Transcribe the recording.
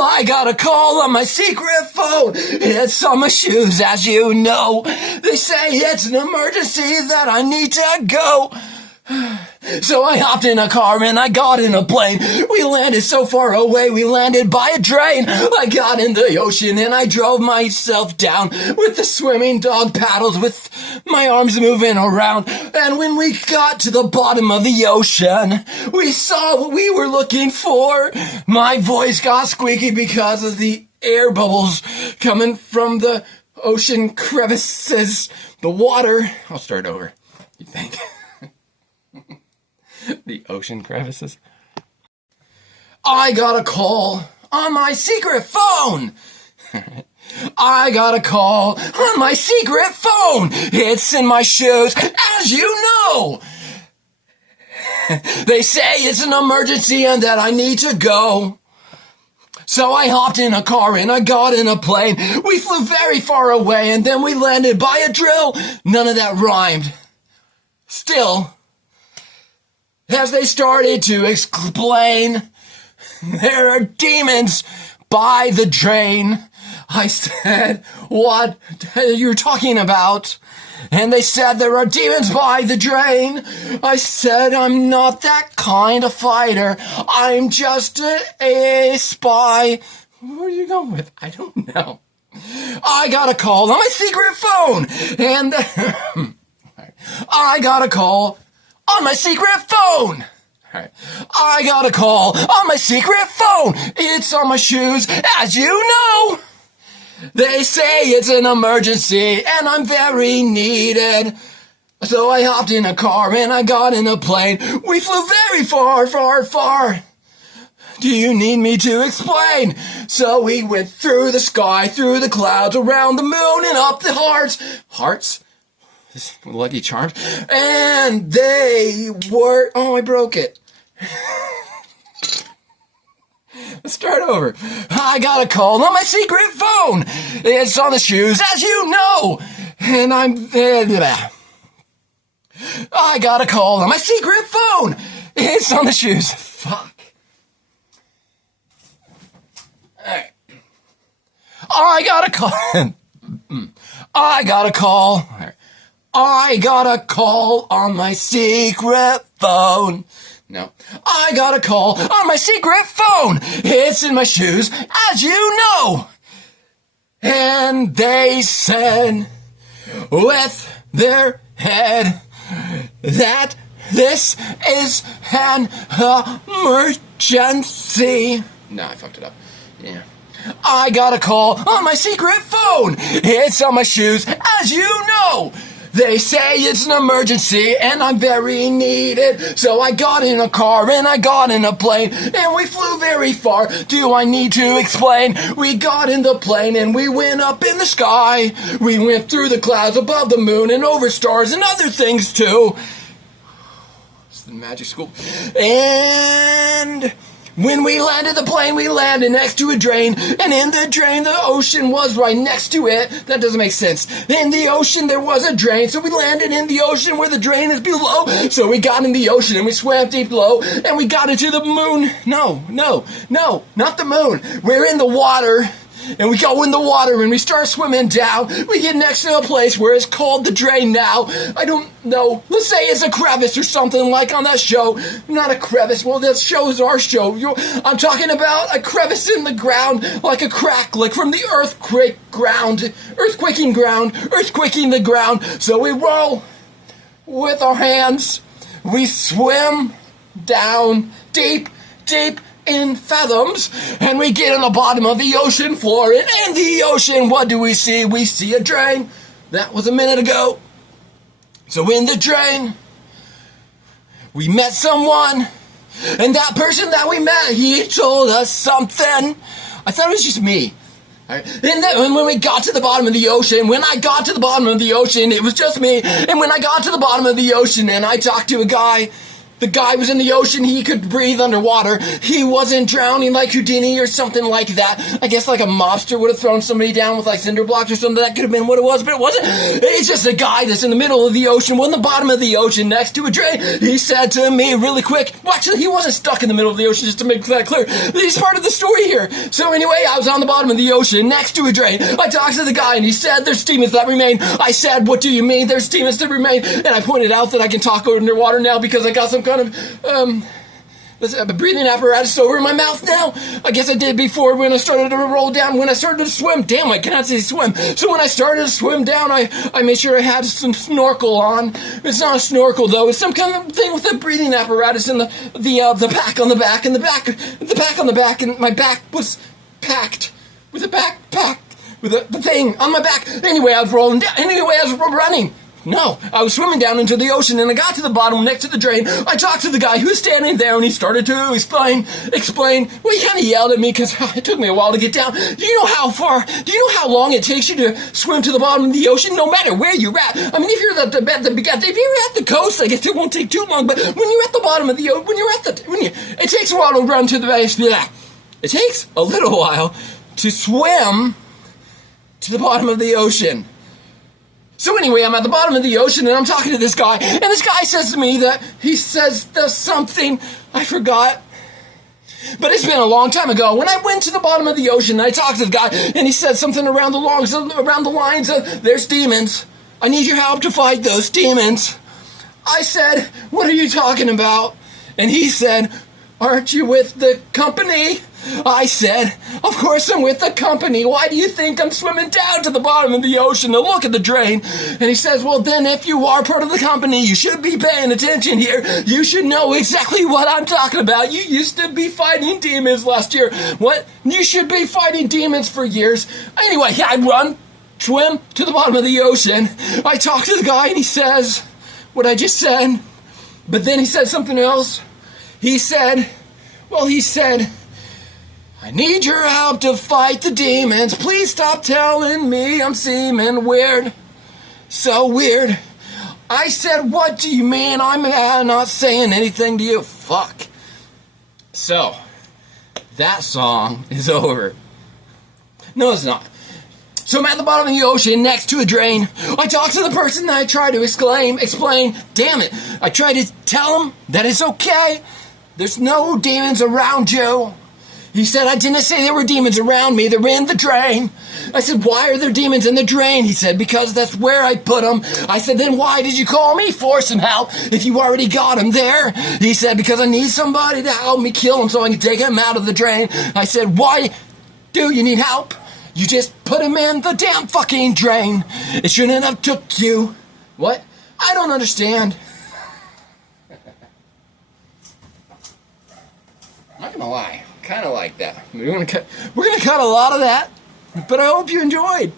I got a call on my secret phone. It's on my shoes, as you know. They say it's an emergency that I need to go. So I hopped in a car and I got in a plane. We landed so far away, we landed by a drain. I got in the ocean and I drove myself down with the swimming dog paddles with my arms moving around. And when we got to the bottom of the ocean, we saw what we were looking for. My voice got squeaky because of the air bubbles coming from the ocean crevices. The water, I'll start over, you think? The ocean crevices. I got a call on my secret phone. I got a call on my secret phone. It's in my shoes, as you know. They say it's an emergency and that I need to go. So I hopped in a car and I got in a plane. We flew very far away and then we landed by a drill. None of that rhymed. Still, as they started to explain, there are demons by the drain. I said, what are you talking about? And they said, there are demons by the drain. I said, I'm not that kind of fighter. I'm just a spy. Who are you going with? I don't know. I got a call on my secret phone. And I got a call on my secret phone. I got a call on my secret phone. It's on my shoes, as you know. They say it's an emergency and I'm very needed. So I hopped in a car and I got in a plane. We flew very far, far, far. Do you need me to explain? So we went through the sky, through the clouds, around the moon and up the hearts. Hearts? Lucky Charms. And they were... Oh, I broke it. Let's start over. I got a call on my secret phone. It's on the shoes, as you know. And I got a call on my secret phone. It's on the shoes. Fuck. Alright. I got a call. I got a call. I got a call on my secret phone. No. I got a call on my secret phone. It's in my shoes, as you know. And they said with their head that this is an emergency. No, I fucked it up. Yeah. I got a call on my secret phone. It's on my shoes, as you know. They say it's an emergency and I'm very needed. So I got in a car and I got in a plane and we flew very far. Do I need to explain? We got in the plane and we went up in the sky. We went through the clouds above the moon and over stars and other things too. It's the magic school. And when we landed the plane, we landed next to a drain, and in the drain, the ocean was right next to it. That doesn't make sense. In the ocean, there was a drain, so we landed in the ocean where the drain is below. So we got in the ocean, and we swam deep below, and we got into the moon. No, not the moon. We're in the water. And we go in the water and we start swimming down. We get next to a place where it's called the drain now. I don't know. Let's say it's a crevice or something like on that show. Not a crevice. Well, that show's our show. I'm talking about a crevice in the ground, like a crack, like from the earthquaking the ground. So we roll with our hands. We swim down deep in fathoms, and we get on the bottom of the ocean floor, and in the ocean, what do we see? We see a drain. That was a minute ago. So in the drain, we met someone, and that person that we met, he told us something. I thought it was just me. Right. And when we got to the bottom of the ocean, it was just me. And when I got to the bottom of the ocean and I talked to a guy, The guy was in the ocean. He could breathe underwater. He wasn't drowning like Houdini or something like that. I guess like a mobster would have thrown somebody down with like cinder blocks or something. That could have been what it was, but it wasn't. It's just a guy that's in the middle of the ocean, on the bottom of the ocean, next to a drain. He said to me really quick, well, actually, he wasn't stuck in the middle of the ocean, just to make that clear. He's part of the story here. So anyway, I was on the bottom of the ocean, next to a drain. I talked to the guy, and he said, there's demons that remain. I said, what do you mean? There's demons that remain. And I pointed out that I can talk underwater now because I got some kind of, a breathing apparatus over my mouth now. I guess I did before when I started to roll down, when I started to swim. Damn, I cannot say swim. So when I started to swim down, I made sure I had some snorkel on. It's not a snorkel though. It's some kind of thing with a breathing apparatus and the pack on the back and the pack on the back, and my back was packed with a backpack with the thing on my back. Anyway, I was rolling down. Anyway, I was running. No, I was swimming down into the ocean, and I got to the bottom next to the drain. I talked to the guy who was standing there, and he started to explain. Well, he kind of yelled at me because it took me a while to get down. Do you know how long it takes you to swim to the bottom of the ocean, no matter where you're at? I mean, if you're if you're at the coast, I guess it won't take too long, but when you're at the bottom of the ocean, it takes a while to run to the base. Yeah, it takes a little while to swim to the bottom of the ocean. So anyway, I'm at the bottom of the ocean, and I'm talking to this guy, and this guy says to me that he says there's something, I forgot, but it's been a long time ago. When I went to the bottom of the ocean, I talked to the guy, and he said something around the lines of, there's demons. I need your help to fight those demons. I said, what are you talking about? And he said, aren't you with the company? I said, of course I'm with the company. Why do you think I'm swimming down to the bottom of the ocean to look at the drain? And he says, well, then if you are part of the company, you should be paying attention here. You should know exactly what I'm talking about. You used to be fighting demons last year. What? You should be fighting demons for years. Anyway, I swim to the bottom of the ocean. I talk to the guy, and he says what I just said. But then he said something else. He said, I need your help to fight the demons. Please stop telling me I'm seeming weird. So weird. I said, what do you mean? I'm not saying anything to you. Fuck. So, that song is over. No, it's not. So I'm at the bottom of the ocean next to a drain. I talk to the person that I try to explain. Damn it. I try to tell him that it's okay. There's no demons around you. He said, I didn't say there were demons around me. They're in the drain. I said, why are there demons in the drain? He said, because that's where I put them. I said, then why did you call me for some help if you already got them there? He said, because I need somebody to help me kill them so I can take them out of the drain. I said, why do you need help? You just put them in the damn fucking drain. It shouldn't have took you. What? I don't understand. I'm not gonna lie. Kind of like that. We're gonna cut a lot of that, but I hope you enjoyed.